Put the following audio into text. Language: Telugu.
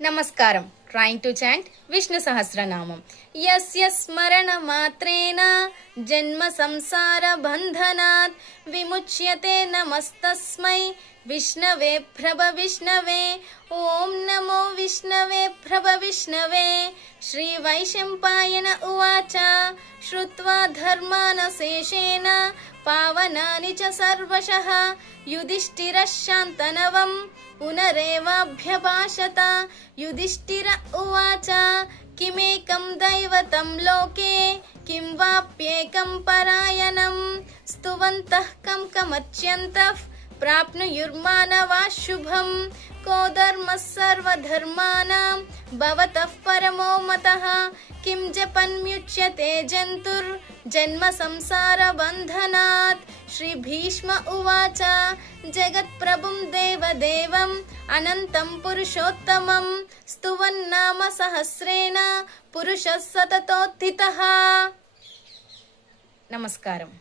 నమస్కారం. Trying to chant Vishnu Sahasranamam. యస్య స్మరణ మాత్రేణ జన్మ సంసార బంధనాత్ విముచ్యతే. నమస్తస్మై విష్ణవే ప్రభ విష్ణవే. ఓం నమో విష్ణవే ప్రభ విష్ణవే. శ్రీ వైశంపాయన ఉవాచ శ్రుత్వా ధర్మానశేషేణ పావనాని చ సర్వశః యుధిష్ఠిరః శాంతనవం పునరేవాభ్యభాషత. యుధిష్ఠిర ఉవాచ కిమేకం దైవతం లోకే కిం వాప్యేకం పరాయణం స్తువంతః కం కమర్చ్యంతః ప్రాప్నుయుర్మానవాః శుభం. కో ధర్మః సర్వధర్మాణాం భవతః పరమో మతః కిం జపన్ముచ్యతే జంతుర్ జన్మ సంసార బంధనాత్. శ్రీ భీష్మ ఉవాచ జగత్ప్రభుం దేవదేవం అనంతం పురుషోత్తమం స్తువన్నామ సహస్రేణ పురుషः సతతోత్థితః. నమస్కారం.